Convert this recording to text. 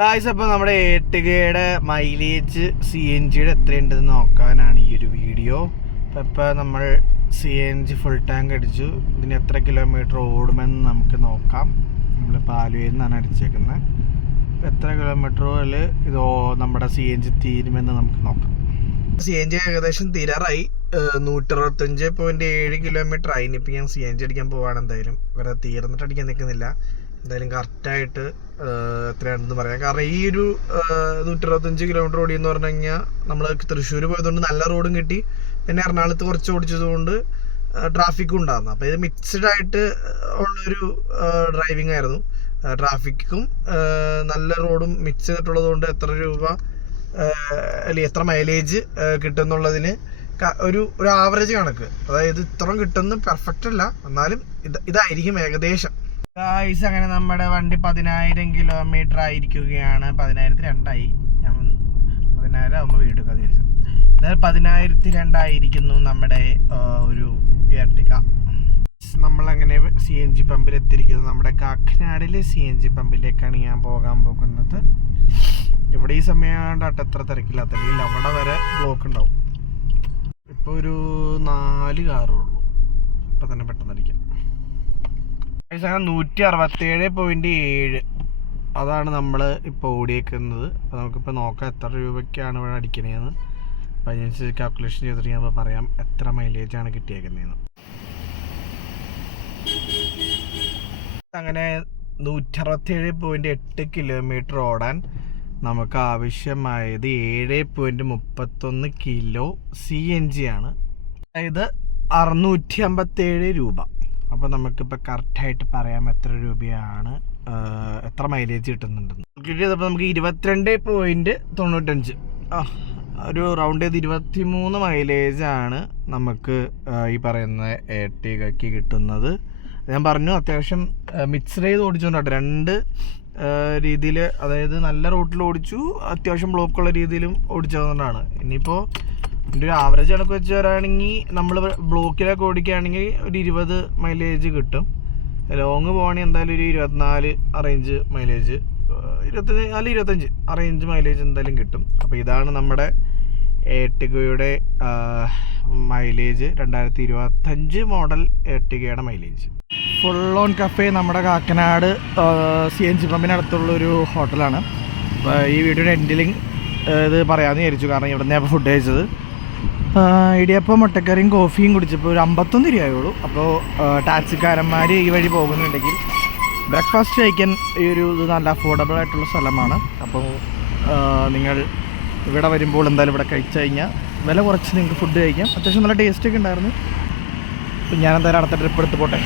Guys അപ്പോൾ നമ്മുടെ ഏട്ടുകയുടെ mileage C N ജിയുടെ എത്രയുണ്ടെന്ന് നോക്കാനാണ് ഈ ഒരു വീഡിയോ അപ്പോൾ ഇപ്പോൾ നമ്മൾ C N G full tank അടിച്ചു. ഇതിന് എത്ര കിലോമീറ്റർ ഓടുമെന്ന് നമുക്ക് നോക്കാം. നമ്മൾ പാലുവയിൽ നിന്നാണ് അടിച്ചേക്കുന്നത്. അപ്പോൾ എത്ര കിലോമീറ്ററിൽ ഇത് നമ്മുടെ സി എൻ ജി തീരുമെന്ന് നമുക്ക് നോക്കാം. സി എൻ ജി ഏകദേശം തീരാറായി. നൂറ്ററുപത്തഞ്ച് പോയിന്റ് ഏഴ് കിലോമീറ്റർ ആയി. ഇനിയിപ്പോൾ ഞാൻ സി എൻ ജി അടിക്കാൻ പോവാണ് എന്തായാലും. വെറുതെ തീർന്നിട്ട് അടിക്കാൻ നിൽക്കുന്നില്ല. എന്തായാലും കറക്റ്റായിട്ട് എത്രയാണെന്ന് പറയാം. കാരണം ഈ ഒരു നൂറ്ററുപത്തഞ്ച് കിലോമീറ്റർ ഓടി എന്ന് പറഞ്ഞു കഴിഞ്ഞാൽ നമ്മൾ തൃശ്ശൂർ പോയതുകൊണ്ട് നല്ല റോഡും കിട്ടി. പിന്നെ എറണാകുളത്ത് കുറച്ച് ഓടിച്ചതുകൊണ്ട് ട്രാഫിക്കും ഉണ്ടായിരുന്നു. അപ്പോൾ ഇത് മിക്സ്ഡ് ആയിട്ട് ഉള്ളൊരു ഡ്രൈവിംഗ് ആയിരുന്നു. ട്രാഫിക്കും നല്ല റോഡും മിക്സ് ചെയ്തിട്ടുള്ളത് കൊണ്ട് എത്ര രൂപ അല്ലെങ്കിൽ എത്ര മൈലേജ് കിട്ടും എന്നുള്ളതിന് ഒരു ഒരു ആവറേജ് കണക്ക്. അതായത് ഇത്രയും കിട്ടുന്ന പെർഫെക്റ്റ് അല്ല. എന്നാലും ഇത് ഇതായിരിക്കും ഏകദേശം. ഗായ്സ് അങ്ങനെ നമ്മുടെ വണ്ടി പതിനായിരം കിലോമീറ്റർ ആയിരിക്കുകയാണ്. പതിനായിരത്തി രണ്ടായി. ഞാൻ പതിനായിരം ആകുമ്പോൾ വീടുക തിരിച്ചു എന്നാൽ പതിനായിരത്തി രണ്ടായിരിക്കുന്നു നമ്മുടെ ഒരു ഇയർട്ടിക്ക നമ്മളങ്ങനെ സി എൻ ജി പമ്പിൽ എത്തിയിരിക്കുന്നത്. നമ്മുടെ കാക്കനാടിലെ സി എൻ ജി പമ്പിലേക്കാണ് ഞാൻ പോകാൻ പോകുന്നത്. ഇവിടെ ഈ സമയമാണ്ടാട്ട് എത്ര തിരക്കില്ലാത്ത അല്ലെങ്കിൽ അവിടെ വരെ ബ്ലോക്ക് ഉണ്ടാവും. ഇപ്പോൾ ഒരു നാല് കാറുള്ളൂ ഇപ്പം തന്നെ പെട്ടെന്ന് അടിക്കാം. നൂറ്റി അറുപത്തേഴ് പോയിന്റ് ഏഴ്. അതാണ് നമ്മൾ ഇപ്പോൾ ഓടിയേക്കുന്നത്. അപ്പോൾ നമുക്കിപ്പോൾ നോക്കാം എത്ര രൂപയ്ക്കാണ് ഇവിടെ അടിക്കണേന്ന്. അപ്പോൾ അതിനനുസരിച്ച് കാൽക്കുലേഷൻ ചെയ്തിട്ട് ഞാൻ പറയാം എത്ര മൈലേജ് ആണ് കിട്ടിയേക്കുന്നതെന്ന് അങ്ങനെ നൂറ്ററുപത്തേഴ് പോയിന്റ് എട്ട് കിലോമീറ്റർ ഓടാൻ നമുക്ക് ആവശ്യമായത് ഏഴ് പോയിന്റ് മുപ്പത്തൊന്ന് കിലോ സി എൻ ജി ആണ്. അതായത് അറുന്നൂറ്റി അമ്പത്തേഴ് രൂപ. അപ്പോൾ നമുക്കിപ്പോൾ കറക്റ്റായിട്ട് പറയാം എത്ര രൂപയാണ് എത്ര മൈലേജ് കിട്ടുന്നുണ്ടെന്ന്. കിട്ടിയതപ്പോൾ നമുക്ക് ഇരുപത്തിരണ്ട് പോയിന്റ് തൊണ്ണൂറ്റഞ്ച്. ഒരു റൗണ്ട് ചെയ്ത് ഇരുപത്തി മൂന്ന് മൈലേജ് ആണ് നമുക്ക് ഈ പറയുന്ന എട്ടികയ്ക്ക് കിട്ടുന്നത്. ഞാൻ പറഞ്ഞു അത്യാവശ്യം മിക്സ് ചെയ്ത് ഓടിച്ചുകൊണ്ടാണ് രണ്ട് രീതിയിൽ അതായത് നല്ല റൂട്ടിൽ ഓടിച്ചു അത്യാവശ്യം ബ്ലോക്കുള്ള രീതിയിലും ഓടിച്ചതുകൊണ്ടാണ്. ഇനിയിപ്പോൾ എന്റെ ഒരു ആവറേജ് കണക്ക് വെച്ച് വരാണെങ്കിൽ നമ്മൾ ബ്ലോക്കിലൊക്കെ ഓടിക്കുകയാണെങ്കിൽ ഒരു ഇരുപത് മൈലേജ് കിട്ടും. ലോങ് പോകണമെങ്കിൽ എന്തായാലും ഒരു ഇരുപത്തിനാല് അറേഞ്ച് മൈലേജ് ഇരുപത്തഞ്ച് അല്ല ഇരുപത്തഞ്ച് അറേഞ്ച് മൈലേജ് എന്തായാലും കിട്ടും. അപ്പോൾ ഇതാണ് നമ്മുടെ ഏട്ടികയുടെ മൈലേജ് രണ്ടായിരത്തി ഇരുപത്തഞ്ച് മോഡൽ ഏട്ടികയുടെ മൈലേജ് ഫുൾ ഓൺ കഫേ നമ്മുടെ കാക്കനാട് സി എൻ ജി പമ്പിനടുത്തുള്ള ഒരു ഹോട്ടലാണ് അപ്പോൾ ഈ വീഡിയോയുടെ എൻഡിലിങ് ഇത് പറയാമെന്ന് വിചാരിച്ചു. കാരണം ഇവിടെ ഞാൻ ഫുഡ് കഴിച്ചത്. ഇടിയപ്പം മുട്ടക്കറിയും കോഫിയും കുടിച്ചപ്പോൾ ഒരു അമ്പത്തൊന്ന് രൂപയുള്ളൂ അപ്പോൾ ടാക്സിക്കാരന്മാർ ഈ വഴി പോകുന്നുണ്ടെങ്കിൽ ബ്രേക്ക്ഫാസ്റ്റ് കഴിക്കാൻ ഈ ഒരു ഇത് നല്ല അഫോർഡബിൾ ആയിട്ടുള്ള സ്ഥലമാണ്. അപ്പോൾ നിങ്ങൾ ഇവിടെ വരുമ്പോൾ എന്തായാലും ഇവിടെ കഴിച്ചു കഴിഞ്ഞാൽ വില കുറച്ച് നിങ്ങൾക്ക് ഫുഡ് കഴിക്കാം. അത്യാവശ്യം നല്ല ടേസ്റ്റ് ഒക്കെ ഉണ്ടായിരുന്നു. ഞാൻ എന്തായാലും അടുത്ത ട്രിപ്പ് എടുത്ത് പോട്ടെ.